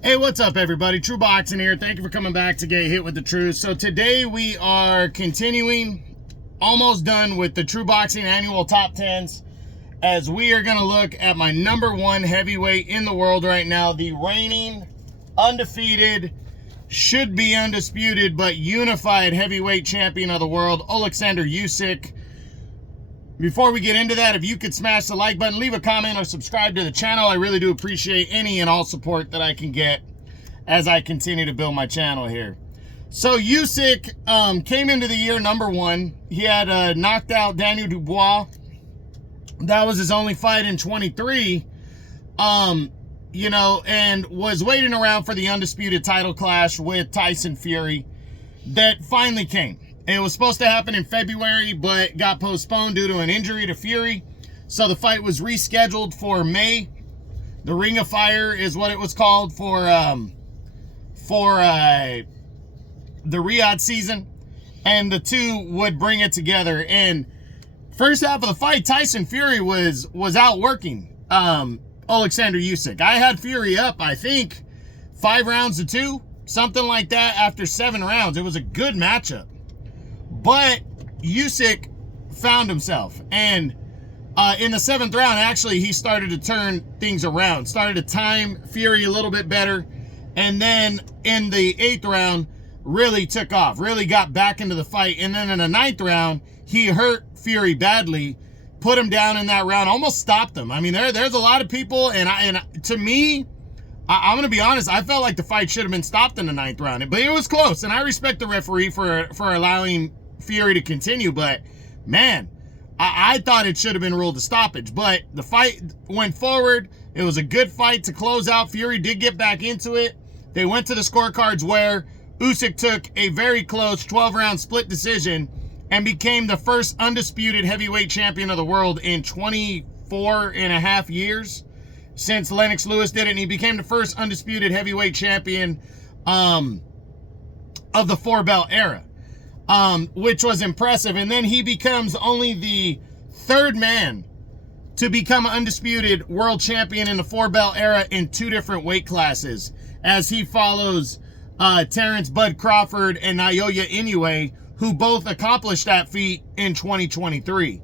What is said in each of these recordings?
Hey, what's up, everybody? True Boxing here. Thank you for coming back to get hit with the truth. So today we are continuing, almost done with the True Boxing annual top 10s, as we are going to look at my number one heavyweight in the world right now, the reigning, undefeated, should be undisputed, but unified heavyweight champion of the world, Oleksandr Usyk. Before we get into that, if you could smash the like button, leave a comment, or subscribe to the channel, I really do appreciate any and all support that I can get as I continue to build my channel here. So Usyk came into the year number one. He had knocked out Daniel Dubois. That was his only fight in 23. And was waiting around for the undisputed title clash with Tyson Fury that finally came. It was supposed to happen in February, but got postponed due to an injury to Fury. So the fight was rescheduled for May. The Ring of Fire is what it was called for the Riyadh season. And the two would bring it together. And first half of the fight, Tyson Fury was outworking Oleksandr Usyk. I had Fury up, I think, 5 rounds to 2, something like that after 7 rounds. It was a good matchup. But Usyk found himself, and in the 7th round, actually, he started to turn things around, started to time Fury a little bit better, and then in the 8th round, really took off, really got back into the fight, and then in the 9th round, he hurt Fury badly, put him down in that round, almost stopped him. I mean, there's a lot of people, and to me, I'm going to be honest, I felt like the fight should have been stopped in the 9th round, but it was close, and I respect the referee for allowing Fury to continue, but man, I thought it should have been ruled a stoppage. But the fight went forward. It was a good fight to close out. Fury did get back into it. They went to the scorecards where Usyk took a very close 12-round split decision and became the first undisputed heavyweight champion of the world in 24 and a half years since Lennox Lewis did it, and he became the first undisputed heavyweight champion of the 4-belt era. Which was impressive. And then he becomes only the 3rd man to become undisputed world champion in the 4-belt era in 2 different weight classes, as he follows Terrence Bud Crawford and Naoya Inoue, who both accomplished that feat in 2023.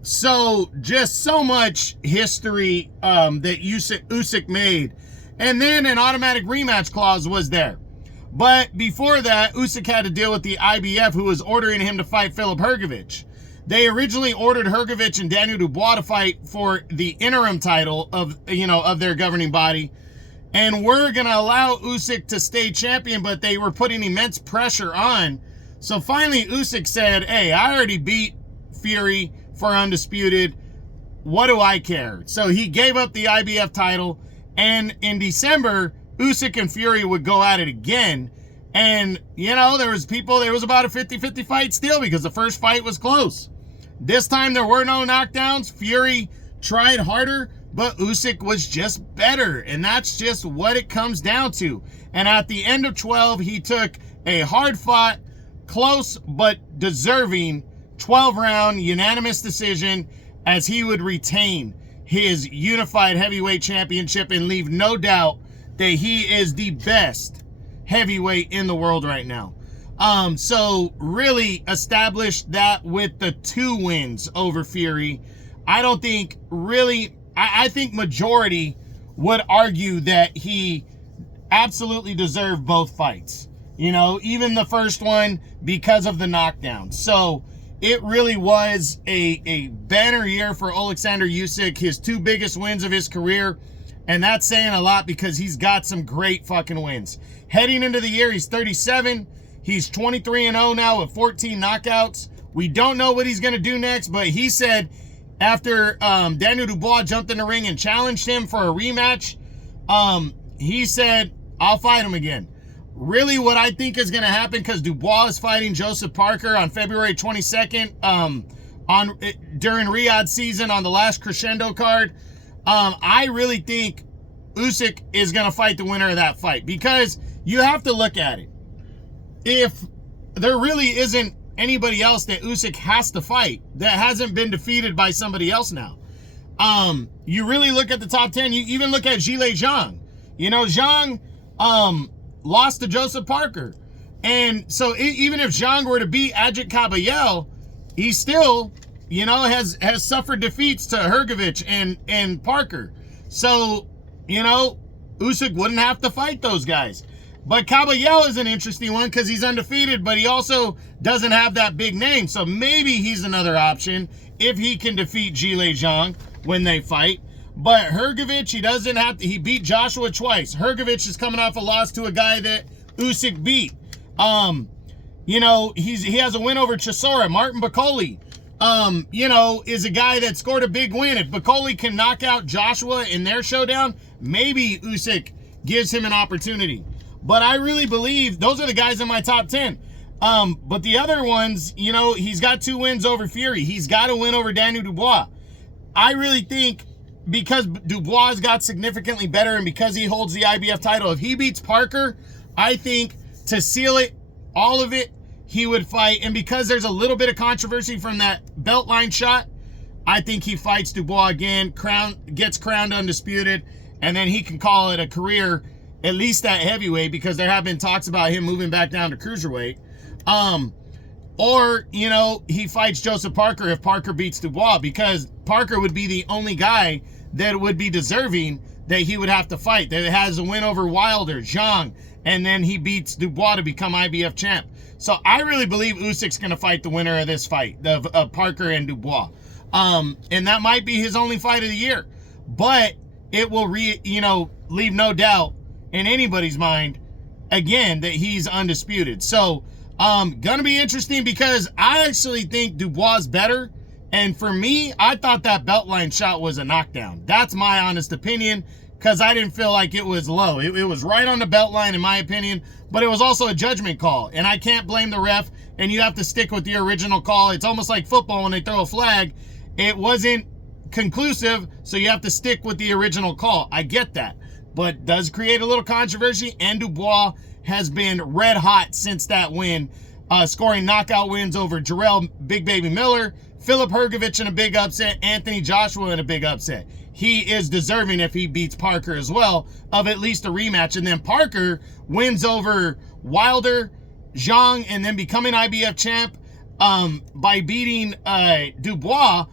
So just so much history that Usyk made. And then an automatic rematch clause was there. But before that, Usyk had to deal with the IBF, who was ordering him to fight Filip Hrgović. They originally ordered Hrgović and Daniel Dubois to fight for the interim title of their governing body, and were going to allow Usyk to stay champion, but they were putting immense pressure on. So finally, Usyk said, "Hey, I already beat Fury for undisputed. What do I care?" So he gave up the IBF title, and in December, Usyk and Fury would go at it again. And, there was about a 50-50 fight still, because the first fight was close. This time there were no knockdowns. Fury tried harder, but Usyk was just better. And that's just what it comes down to. And at the end of 12, he took a hard-fought, close but deserving 12-round unanimous decision, as he would retain his unified heavyweight championship and leave no doubt that he is the best heavyweight in the world right now. So really established that with the 2 wins over Fury. I think majority would argue that he absolutely deserved both fights. Even the first one, because of the knockdown. So it really was a banner year for Oleksandr Usyk, his 2 biggest wins of his career. And that's saying a lot, because he's got some great fucking wins. Heading into the year, he's 37. He's 23-0 now with 14 knockouts. We don't know what he's going to do next, but he said after Daniel Dubois jumped in the ring and challenged him for a rematch, he said, "I'll fight him again." Really what I think is going to happen, because Dubois is fighting Joseph Parker on February 22nd during Riyadh season on the last Crescendo card. I really think Usyk is going to fight the winner of that fight, because you have to look at it. If there really isn't anybody else that Usyk has to fight that hasn't been defeated by somebody else now, you really look at the top 10, you even look at Zhilei Zhang. You know, Zhang lost to Joseph Parker. And so even if Zhang were to beat Ajit Kabayel, he still, you know, has suffered defeats to Hrgovic and Parker. So, you know, Usyk wouldn't have to fight those guys. But Kabayel is an interesting one because he's undefeated, but he also doesn't have that big name. So maybe he's another option if he can defeat Zhilei Zhang when they fight. But Hrgovic, he doesn't have to. He beat Joshua twice. Hrgovic is coming off a loss to a guy that Usyk beat. You know, he has a win over Chisora. Martin Bakole, you know, is a guy that scored a big win. If Bakole can knock out Joshua in their showdown, maybe Usyk gives him an opportunity. But I really believe those are the guys in my top 10. But the other ones, you know, he's got 2 wins over Fury. He's got a win over Daniel Dubois. I really think because Dubois got significantly better and because he holds the IBF title, if he beats Parker, I think to seal it, all of it, he would fight. And because there's a little bit of controversy from that belt line shot, I think he fights Dubois again, gets crowned undisputed, and then he can call it a career, at least at heavyweight, because there have been talks about him moving back down to cruiserweight. Or, you know, he fights Joseph Parker if Parker beats Dubois, because Parker would be the only guy that would be deserving that he would have to fight, that has a win over Wilder, Zhang, and then he beats Dubois to become IBF champ. So I really believe Usyk's going to fight the winner of this fight, of Parker and Dubois. And that might be his only fight of the year. But it will, leave no doubt in anybody's mind, again, that he's undisputed. So, gonna be interesting because I actually think Dubois is better. And for me, I thought that belt line shot was a knockdown. That's my honest opinion, because I didn't feel like it was low. It was right on the belt line in my opinion, but it was also a judgment call. And I can't blame the ref, and you have to stick with the original call. It's almost like football when they throw a flag. It wasn't conclusive, so you have to stick with the original call. I get that, but it does create a little controversy, and Dubois has been red hot since that win, scoring knockout wins over Jarrell Big Baby Miller, Philip Hrgovic in a big upset, Anthony Joshua in a big upset. He is deserving, if he beats Parker as well, of at least a rematch. And then Parker wins over Wilder, Zhang, and then becoming IBF champ by beating Dubois.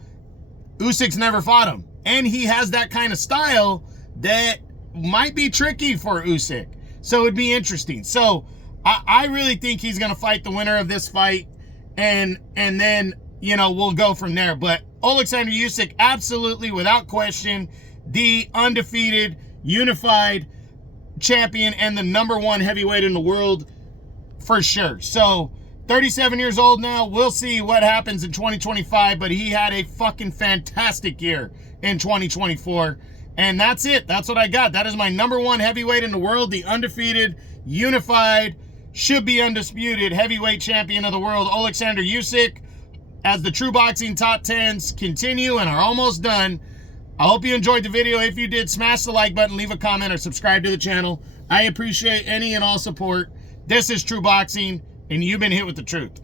Usyk's never fought him. And he has that kind of style that might be tricky for Usyk. So it'd be interesting. So I really think he's going to fight the winner of this fight. And then, you know, we'll go from there. But Oleksandr Usyk, absolutely, without question, the undefeated, unified champion and the #1 heavyweight in the world for sure. So 37 years old now. We'll see what happens in 2025. But he had a fucking fantastic year in 2024. And that's it. That's what I got. That is my #1 heavyweight in the world, the undefeated, unified, should be undisputed heavyweight champion of the world, Oleksandr Usyk. As the True Boxing Top 10s continue and are almost done, I hope you enjoyed the video. If you did, smash the like button, leave a comment, or subscribe to the channel. I appreciate any and all support. This is True Boxing, and you've been hit with the truth.